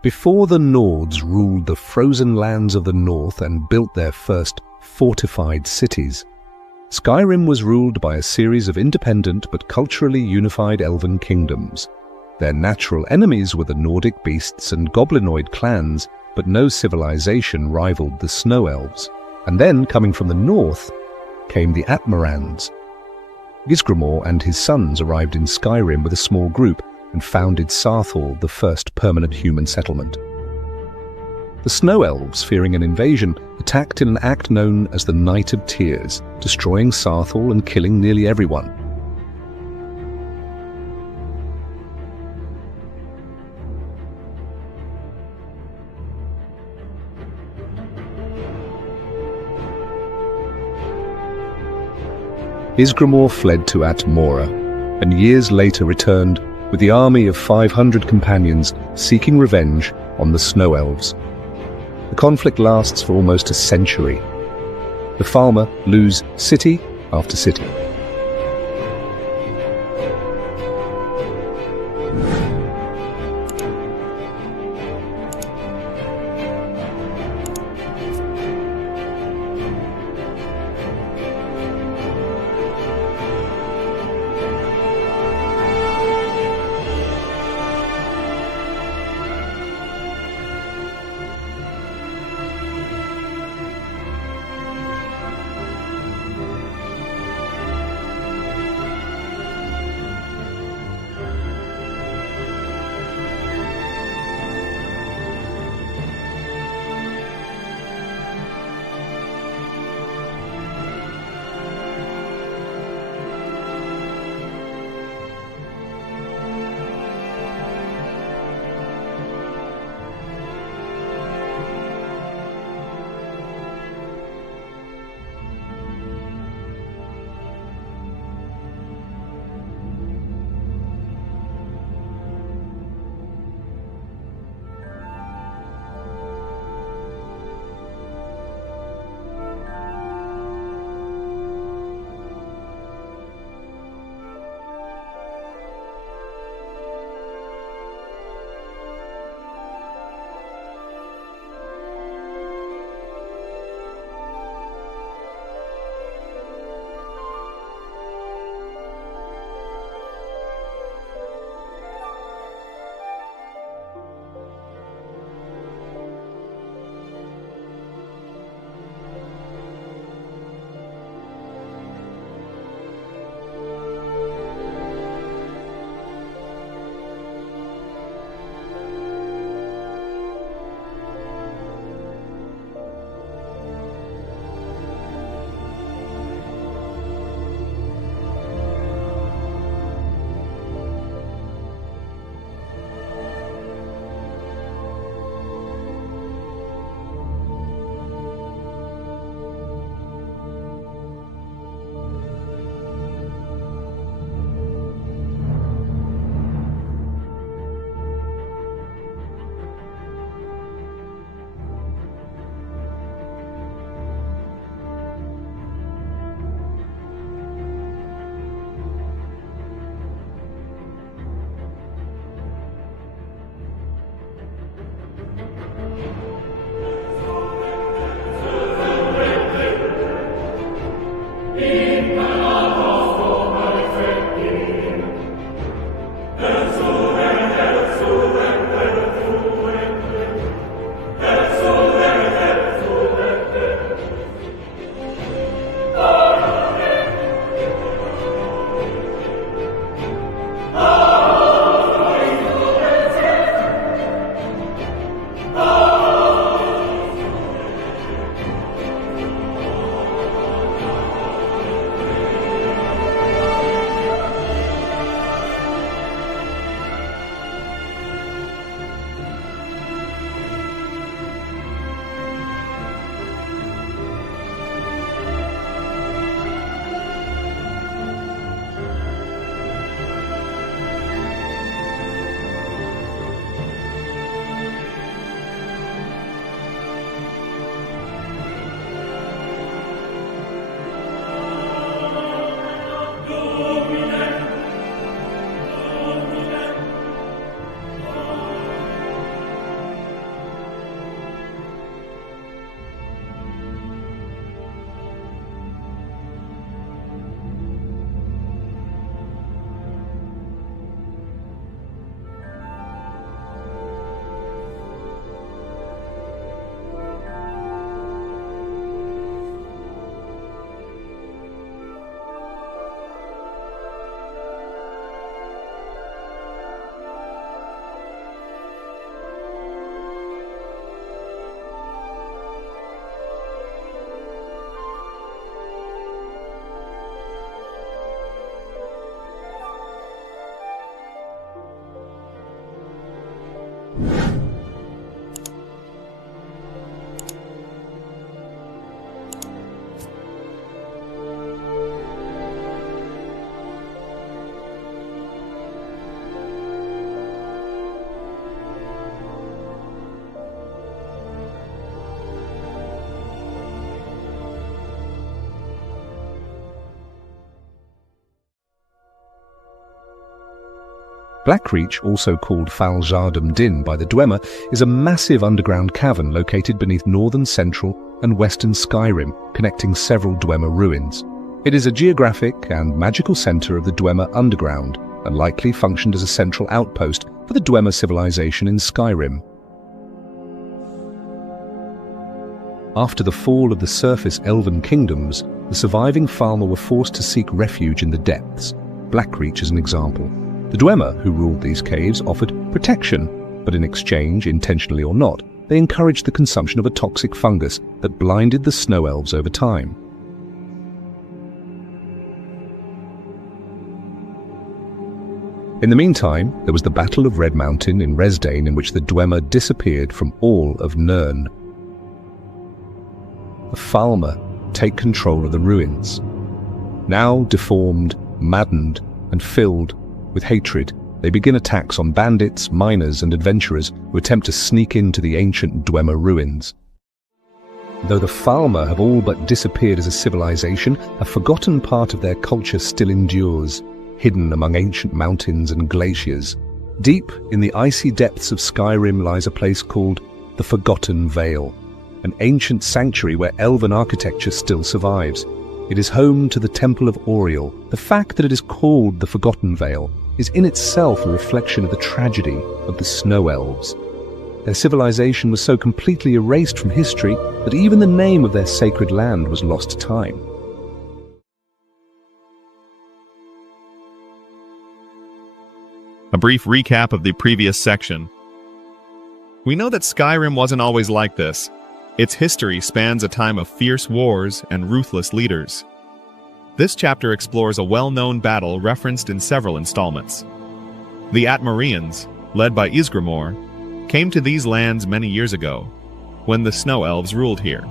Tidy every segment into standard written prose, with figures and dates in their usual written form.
Before the Nords ruled the frozen lands of the north and built their first fortified cities, Skyrim was ruled by a series of independent but culturally unified elven kingdoms. Their natural enemies were the Nordic beasts and goblinoid clans, but no civilization rivaled the Snow Elves. And then, coming from the north, came the Atmoreans. Ysgramor and his sons arrived in Skyrim with a small group and founded Soule, the first permanent human settlement. The Snow Elves, fearing an invasion, attacked in an act known as the Night of Tears, destroying Soule and killing nearly everyone. Ysgramor fled to Atmora, and years later returned with the army of 500 companions seeking revenge on the Snow Elves. The conflict lasts for almost a century. The Falmer lose city after city. Blackreach, also called Faljar Din by the Dwemer, is a massive underground cavern located beneath northern, central and western Skyrim, connecting several Dwemer ruins. It is a geographic and magical center of the Dwemer underground, and likely functioned as a central outpost for the Dwemer civilization in Skyrim. After the fall of the surface elven kingdoms, the surviving Falmer were forced to seek refuge in the depths. Blackreach is an example. The Dwemer, who ruled these caves, offered protection, but in exchange, intentionally or not, they encouraged the consumption of a toxic fungus that blinded the Snow Elves over time. In the meantime, there was the Battle of Red Mountain in Resdain, in which the Dwemer disappeared from all of Nirn. The Falmer take control of the ruins. Now deformed, maddened, and filled with hatred, they begin attacks on bandits, miners, and adventurers who attempt to sneak into the ancient Dwemer ruins. Though the Falmer have all but disappeared as a civilization, a forgotten part of their culture still endures, hidden among ancient mountains and glaciers. Deep in the icy depths of Skyrim lies a place called the Forgotten Vale, an ancient sanctuary where elven architecture still survives. It is home to the Temple of Auriel. The fact that it is called the Forgotten Vale is in itself a reflection of the tragedy of the Snow Elves. Their civilization was so completely erased from history that even the name of their sacred land was lost to time. A brief recap of the previous section. We know that Skyrim wasn't always like this. Its history spans a time of fierce wars and ruthless leaders. This chapter explores a well-known battle referenced in several installments. The Atmoreans, led by Ysgramor, came to these lands many years ago, when the Snow Elves ruled here.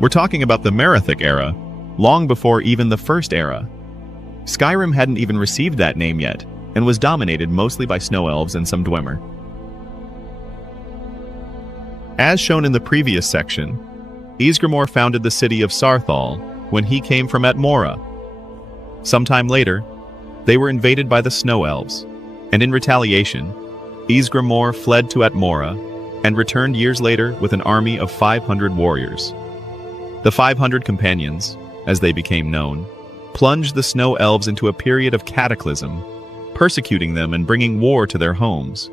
We're talking about the Merethic era, long before even the First Era. Skyrim hadn't even received that name yet, and was dominated mostly by Snow Elves and some Dwemer. As shown in the previous section, Ysgramor founded the city of Sarthal when he came from Atmora. Sometime later, they were invaded by the Snow Elves, and in retaliation, Ysgramor fled to Atmora and returned years later with an army of 500 warriors. The 500 Companions, as they became known, plunged the Snow Elves into a period of cataclysm, persecuting them and bringing war to their homes.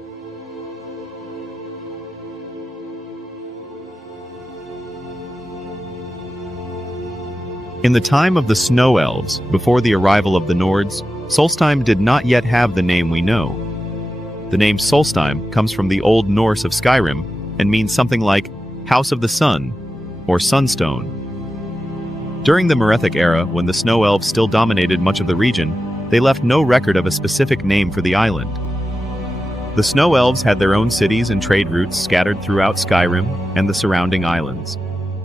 In the time of the Snow Elves, before the arrival of the Nords, Solstheim did not yet have the name we know. The name Solstheim comes from the Old Norse of Skyrim and means something like House of the Sun or Sunstone. During the Merethic era, when the Snow Elves still dominated much of the region, they left no record of a specific name for the island. The Snow Elves had their own cities and trade routes scattered throughout Skyrim and the surrounding islands.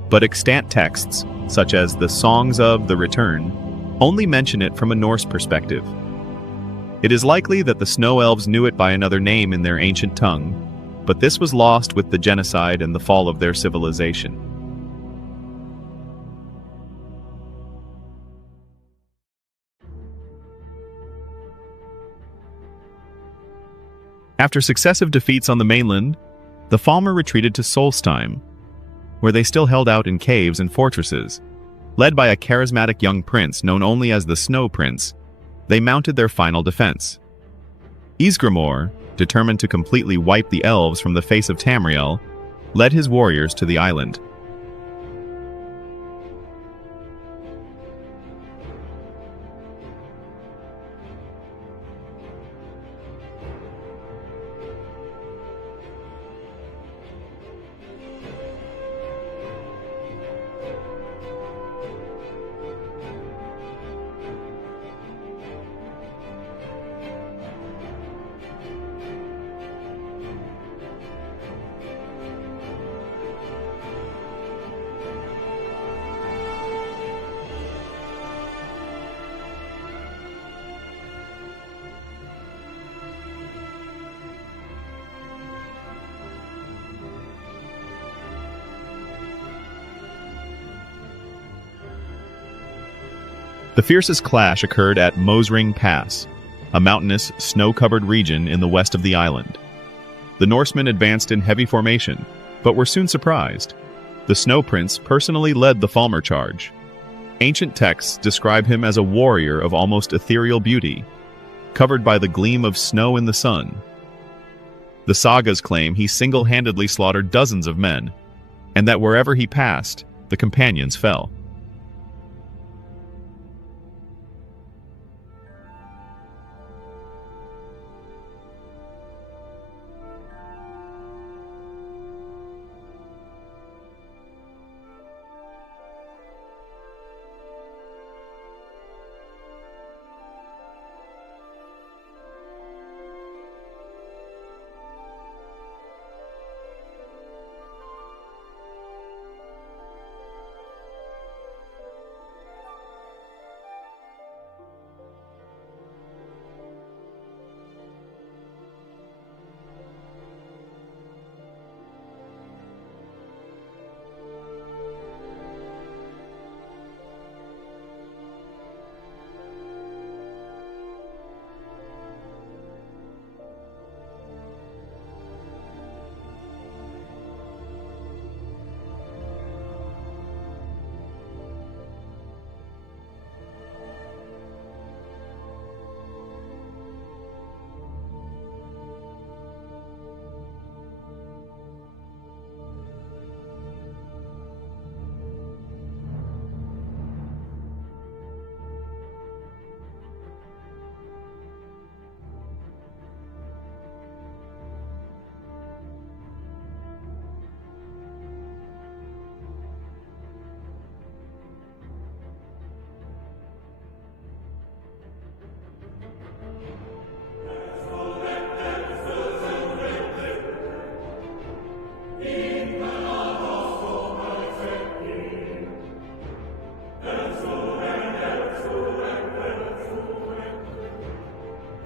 But extant texts, such as the Songs of the Return, only mention it from a Norse perspective. It is likely that the Snow Elves knew it by another name in their ancient tongue, but this was lost with the genocide and the fall of their civilization. After successive defeats on the mainland, the Falmer retreated to Solstheim, where they still held out in caves and fortresses. Led by a charismatic young prince known only as the Snow Prince, they mounted their final defense. Ysgramor, determined to completely wipe the elves from the face of Tamriel, led his warriors to the island. The fiercest clash occurred at Mosring Pass, a mountainous, snow-covered region in the west of the island. The Norsemen advanced in heavy formation, but were soon surprised. The Snow Prince personally led the Falmer charge. Ancient texts describe him as a warrior of almost ethereal beauty, covered by the gleam of snow in the sun. The sagas claim he single-handedly slaughtered dozens of men, and that wherever he passed, the companions fell.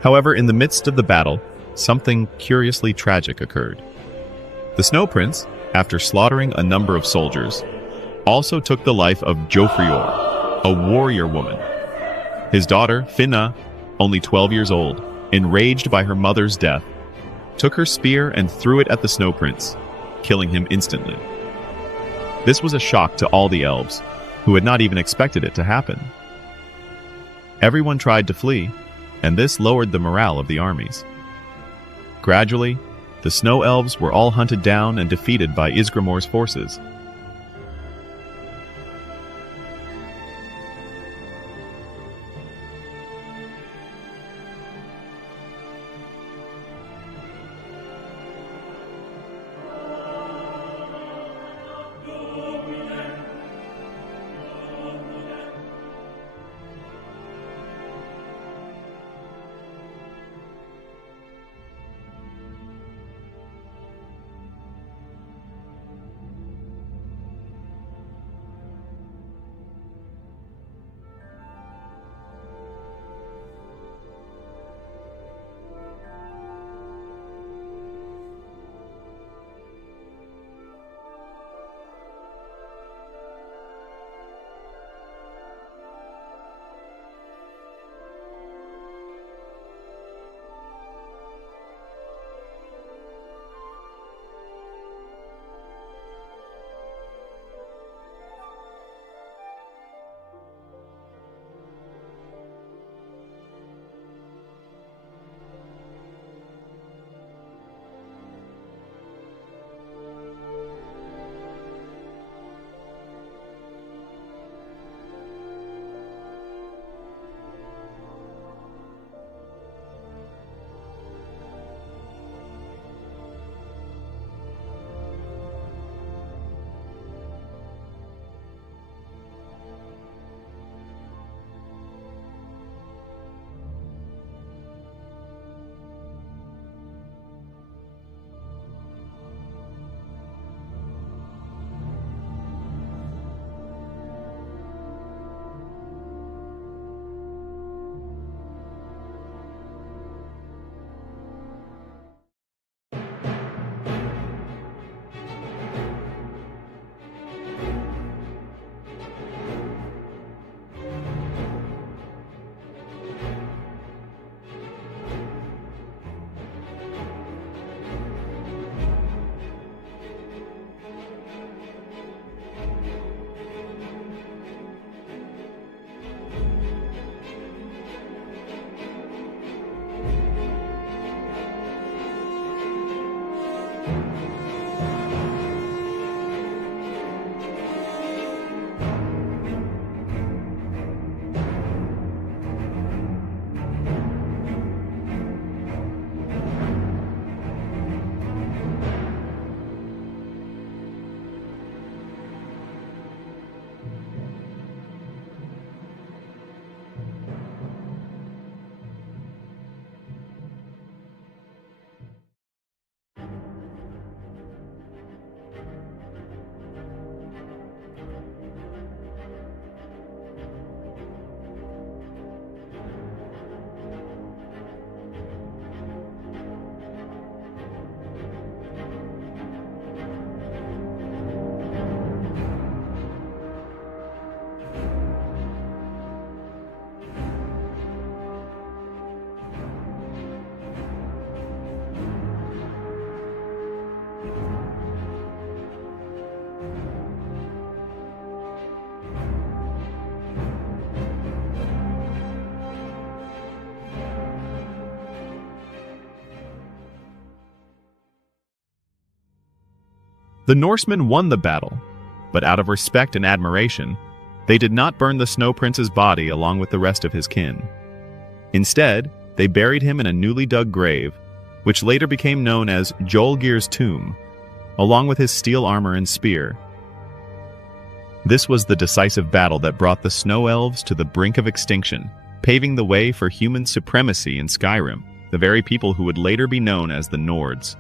However, in the midst of the battle, something curiously tragic occurred. The Snow Prince, after slaughtering a number of soldiers, also took the life of Jofrior, a warrior woman. His daughter, Finna, only 12 years old, enraged by her mother's death, took her spear and threw it at the Snow Prince, killing him instantly. This was a shock to all the elves, who had not even expected it to happen. Everyone tried to flee, and this lowered the morale of the armies. Gradually, the Snow Elves were all hunted down and defeated by Ysgramor's forces. The Norsemen won the battle, but out of respect and admiration, they did not burn the Snow Prince's body along with the rest of his kin. Instead, they buried him in a newly dug grave, which later became known as Jolgir's tomb, along with his steel armor and spear. This was the decisive battle that brought the Snow Elves to the brink of extinction, paving the way for human supremacy in Skyrim, the very people who would later be known as the Nords.